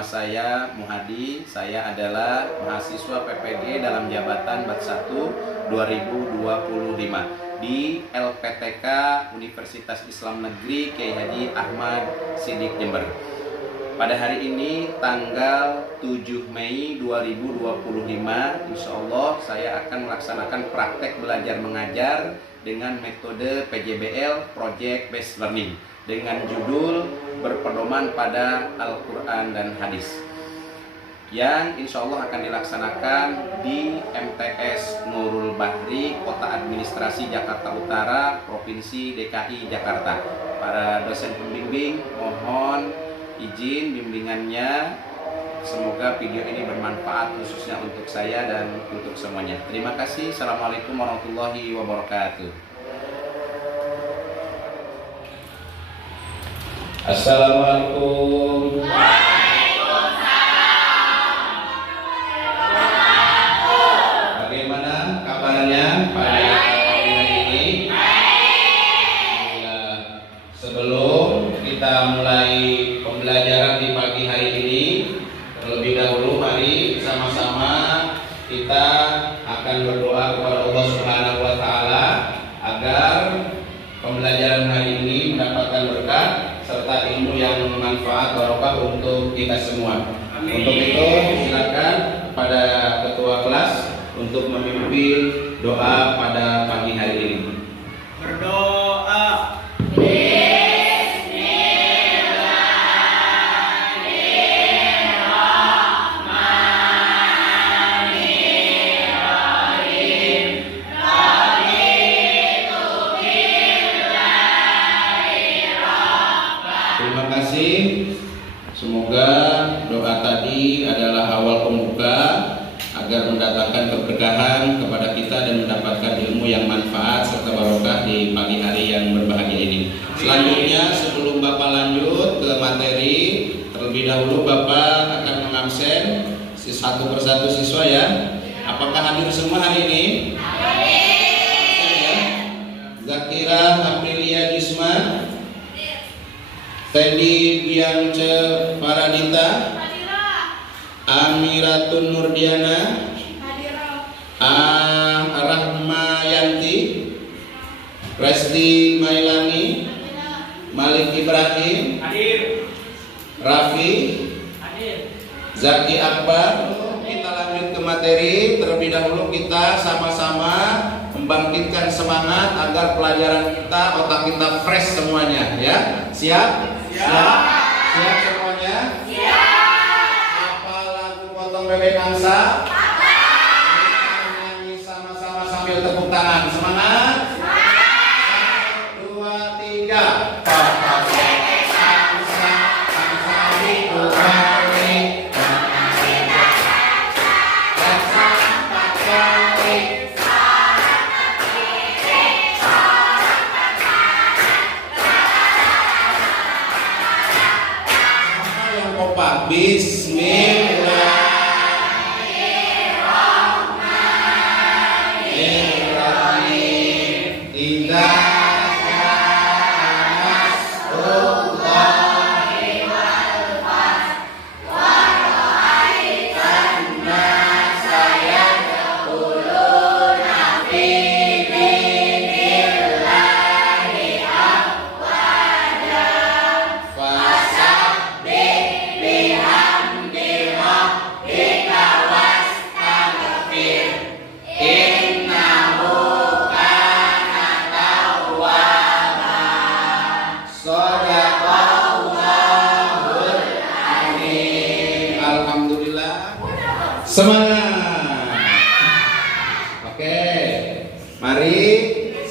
Nama saya Muhadi, saya adalah mahasiswa PPG dalam jabatan Bat 1 2025 di LPTK Universitas Islam Negeri Kiai Haji Ahmad Siddiq Jember. Pada hari ini tanggal 7 Mei 2025, insya Allah saya akan melaksanakan praktek belajar mengajar dengan metode PJBL Project Based Learning dengan judul berpedoman pada Al-Quran dan Hadis yang insya Allah akan dilaksanakan di MTS Nurul Bahri, Kota Administrasi Jakarta Utara, Provinsi DKI Jakarta. Para dosen pembimbing mohon izin bimbingannya. Semoga video ini bermanfaat khususnya untuk saya dan untuk semuanya. Terima kasih. Assalamualaikum warahmatullahi wabarakatuh. Assalamualaikum. Bagaimana kabarnya pada pagi hari ini? Sebelum kita mulai pembelajaran di pagi hari ini, terlebih dahulu mari sama-sama kita akan berdoa kepada Allah Subhanahu wa taala agar pembelajaran hari ini mendapatkan berkah serta ilmu yang bermanfaat barokah untuk kita semua. Amin. Untuk itu silakan kepada ketua kelas untuk memimpin doa pada pagi hari ini. Berdoa. Terima kasih. Semoga doa tadi adalah awal pembuka agar mendatangkan keberkahan kepada kita dan mendapatkan ilmu yang manfaat serta barokah di pagi hari yang berbahagia ini. Selanjutnya sebelum Bapak lanjut ke materi, terlebih dahulu Bapak akan mengabsen satu persatu siswa ya. Apakah hadir semua hari ini? Hadir ya. Zakira Aprilia Gisma, Fendi Biance Paradita, Amiratun Nurdiana, Rahmayanti, Resti Mailani, Malik Ibrahim, Raffi, Zaki Akbar. Kita lanjut ke materi. Terlebih dahulu kita sama-sama membangkitkan semangat agar pelajaran kita, otak kita fresh semuanya ya. Siap? Siap? Siap semuanya? Siap. Apa lagu potong bebek angsa? Apa? Kita nyanyi sama-sama sambil tepuk tangan. Semangat? Semangat. 1, 2, 3. Potong bebek angsa, angsa itu hari. Bismillahirrahmanirrahim. Semangat. Oke, mari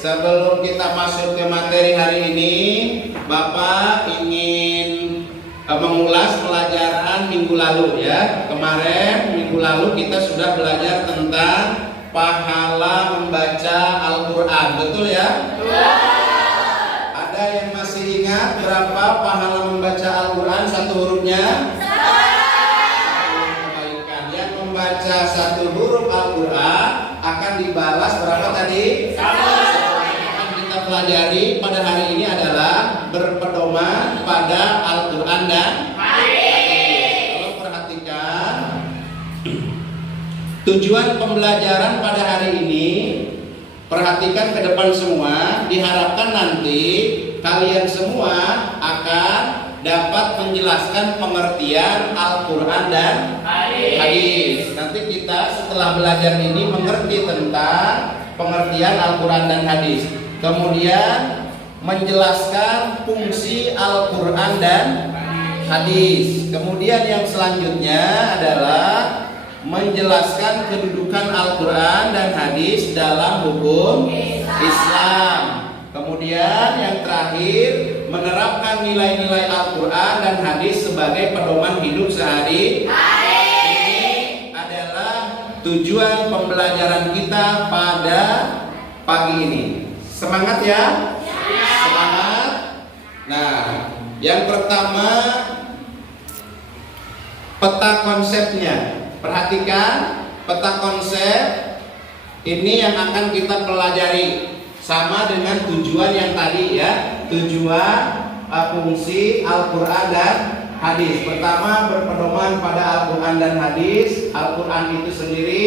sebelum kita masuk ke materi hari ini, Bapak ingin mengulas pelajaran minggu lalu ya. Kemarin minggu lalu kita sudah belajar tentang pahala membaca Al-Quran, betul ya? Ada yang masih ingat berapa pahala membaca Al-Quran satu hurufnya? Membaca satu huruf Al-Quran akan dibalas berapa tadi? Yang kita pelajari pada hari ini adalah berpedoman pada Al-Quran dan Hadis. Kalau Tujuan pembelajaran pada hari ini, perhatikan ke depan semua, diharapkan nanti kalian semua akan dapat menjelaskan pengertian Al-Quran dan hadis. Nanti kita setelah belajar ini mengerti tentang pengertian Al-Quran dan hadis. Kemudian menjelaskan fungsi Al-Quran dan hadis. Kemudian yang selanjutnya adalah menjelaskan kedudukan Al-Quran dan hadis dalam hukum Islam. Kemudian yang terakhir, menerapkan nilai-nilai Al-Quran dan hadis sebagai pedoman hidup sehari-hari. Ini adalah tujuan pembelajaran kita pada pagi ini. Semangat ya? Semangat. Nah, yang pertama, peta konsepnya. Perhatikan peta konsep ini yang akan kita pelajari. Sama dengan tujuan yang tadi ya, tujuan fungsi Al-Quran dan hadis. Pertama, berpedoman pada Al-Quran dan hadis, Al-Quran itu sendiri,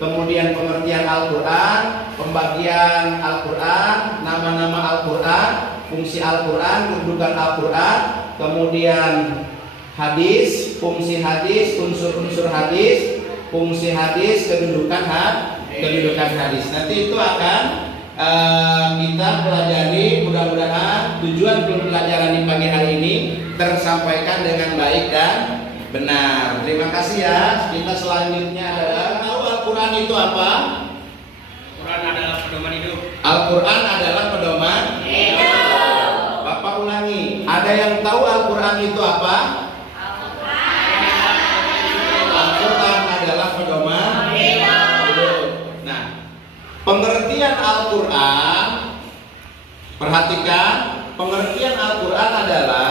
kemudian pengertian Al-Quran, pembagian Al-Quran, nama-nama Al-Quran, fungsi Al-Quran, kedudukan Al-Quran, kemudian hadis, fungsi hadis, unsur-unsur hadis, fungsi hadis, kedudukan hadis. Nanti itu akan kita pelajari. Mudah-mudahan tujuan pembelajaran di pagi hari ini tersampaikan dengan baik dan benar. Terima kasih ya. Kita selanjutnya adalah, tahu Al-Quran itu apa? Al-Quran adalah pedoman hidup. Al-Quran adalah pedoman hidup. Bapak ulangi. Ada yang tahu Al-Quran itu apa? Al-Quran adalah pedoman hidup. Nah, pengertian Al-Quran, perhatikan, pengertian Al-Quran adalah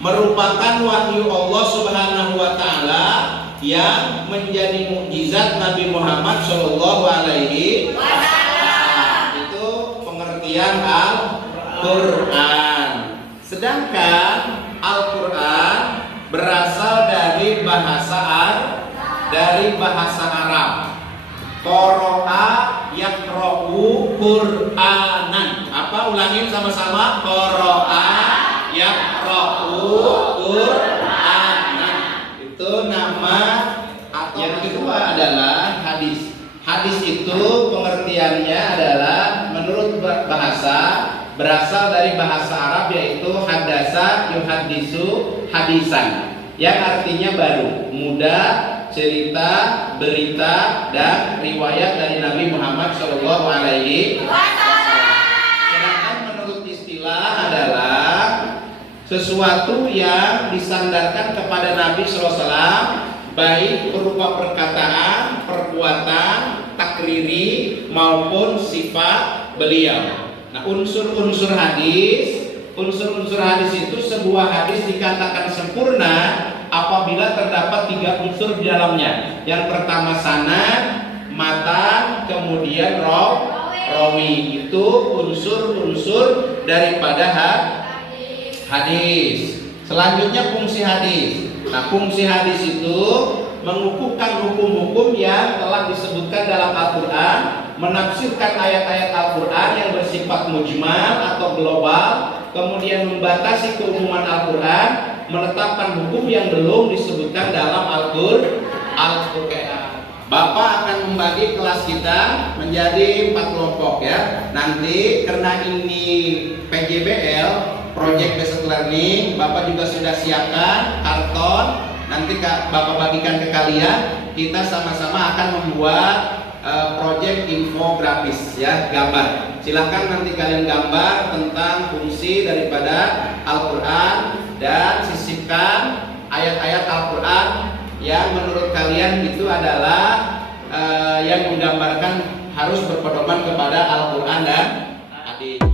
merupakan wahyu Allah Subhanahu wa Ta'ala yang menjadi mukjizat Nabi Muhammad Shallallahu Alaihi Wasallam. Itu pengertian Al-Quran. Sedangkan Al-Quran berasal dari bahasa Arab. Qoro'a yaqra'u Qur'anan. Apa? Ulangin sama-sama. Qoro'a yaqra'u Qur'anan. Itu nama. Yang kedua adalah hadis. Hadis itu pengertiannya adalah menurut bahasa, berasal dari bahasa Arab, yaitu hadasa yuhadisu hadisan, yang artinya baru, mudah, cerita, berita, dan riwayat dari Nabi Muhammad Shallallahu Alaihi Wasallam. Sedangkan menurut istilah adalah sesuatu yang disandarkan kepada Nabi Shallallahu Alaihi Wasallam, baik berupa perkataan, perbuatan, takriri maupun sifat beliau. Nah, unsur-unsur hadis itu sebuah hadis dikatakan sempurna apabila terdapat 3 unsur di dalamnya. Yang pertama sanad, matan, kemudian rawi. Itu unsur-unsur daripada hadis. Selanjutnya fungsi hadis. Nah, fungsi hadis itu mengukuhkan hukum-hukum yang telah disebutkan dalam Al-Quran, menafsirkan ayat-ayat Al-Quran yang bersifat mujmal atau global, kemudian membatasi keumuman Al-Quran, menetapkan hukum yang belum disebutkan dalam Al-Quran. Bapak akan membagi kelas kita menjadi 4 kelompok ya. Nanti karena ini PJBL, Project Based Learning, Bapak juga sudah siapkan karton. Nanti Bapak bagikan ke kalian. Kita sama-sama akan membuat project infografis ya, gambar. Silahkan nanti kalian gambar tentang fungsi daripada Al-Quran dan sisipkan ayat-ayat Al-Quran yang menurut kalian itu adalah yang menggambarkan harus berpedoman kepada Al-Quran dan hadis.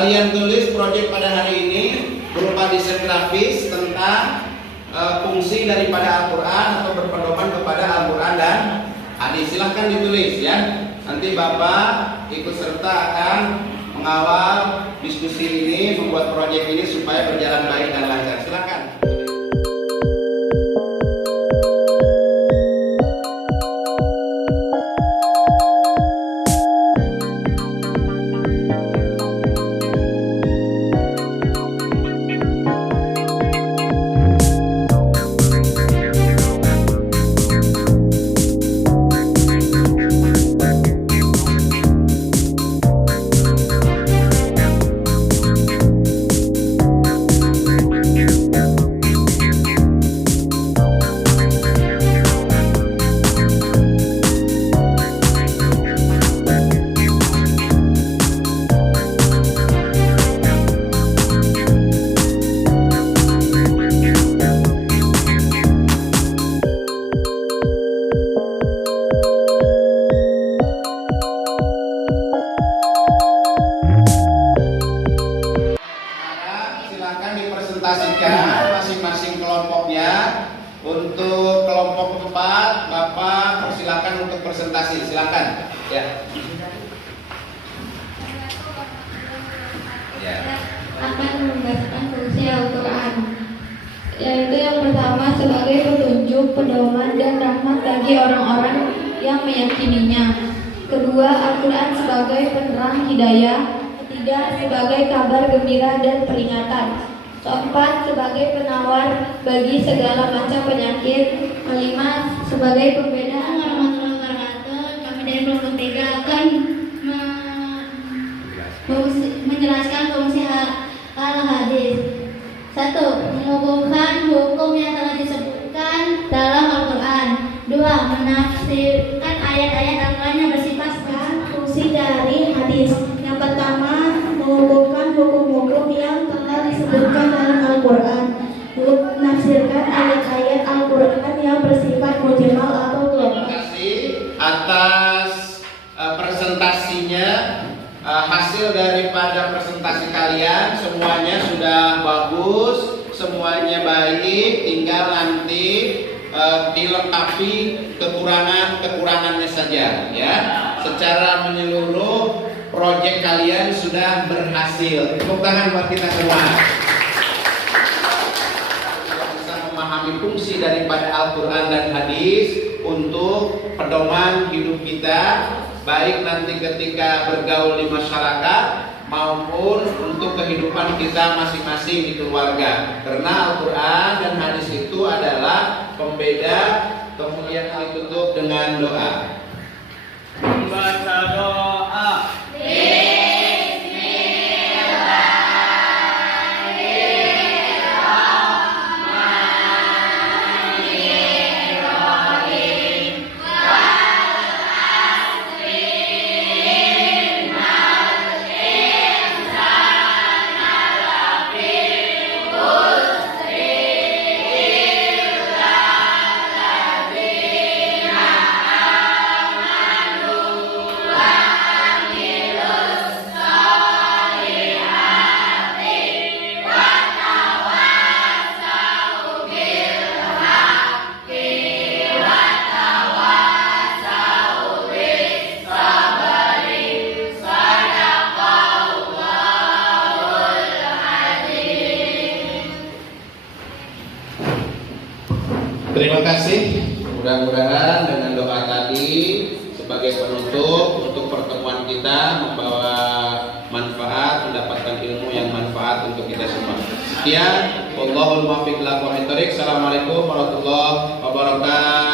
Kalian tulis proyek pada hari ini berupa desain grafis tentang fungsi daripada Al-Quran atau berpedoman kepada Al-Quran dan hadis. Silahkan ditulis ya. Nanti Bapak ikut serta akan mengawal diskusi ini, membuat proyek ini supaya berjalan baik dan lancar. Silahkan. Dipresentasikan masing-masing kelompoknya. Untuk kelompok 4, Bapak persilakan untuk presentasi. Silakan. Ya. Akan membahaskan fungsi Al-Quran, yaitu yang pertama sebagai petunjuk, pedoman, dan rahmat bagi orang-orang yang meyakininya. Kedua, Al-Quran sebagai penerang hidayah. Ketiga, sebagai kabar gembira dan peringatan. Keempat, sebagai penawar bagi segala macam penyakit. Kelima, sebagai pembeda. Warahmatullahi wabarakatuh. Kami dari kelompok 3 akan menjelaskan fungsi al-hadis. 1. Mengukuhkan hukum yang telah disebutkan dalam Al-Quran. 2. Menafsirkan ayat-ayat Al-Quran yang bersifat fungsi dari hadis. Yang pertama, mengukuhkan hukum-hukum yang telah disebutkan dalam Al-Quran. Menafsirkan ayat-ayat Al-Quran yang bersifat mujmal atau global. Terima kasih atas presentasinya. Hasil daripada presentasi kalian semuanya sudah bagus, semuanya baik, tinggal nanti dilengkapi kekurangannya saja ya. Secara menyeluruh proyek kalian sudah berhasil. Tepuk tangan buat kita semua. Kita bisa memahami fungsi daripada Al-Quran dan hadis untuk pedoman hidup kita, baik nanti ketika bergaul di masyarakat maupun untuk kehidupan kita masing-masing di keluarga. Karena Al-Quran dan hadis itu adalah pembeda, kemudian ditutup dengan doa. Membaca doa. Terima kasih. Mudah-mudahan dengan doa tadi sebagai penutup untuk pertemuan kita membawa manfaat, mendapatkan ilmu yang manfaat untuk kita semua. Sekian, wallahul muwaffiq ila aqwamit thoriq. Assalamualaikum warahmatullahi wabarakatuh.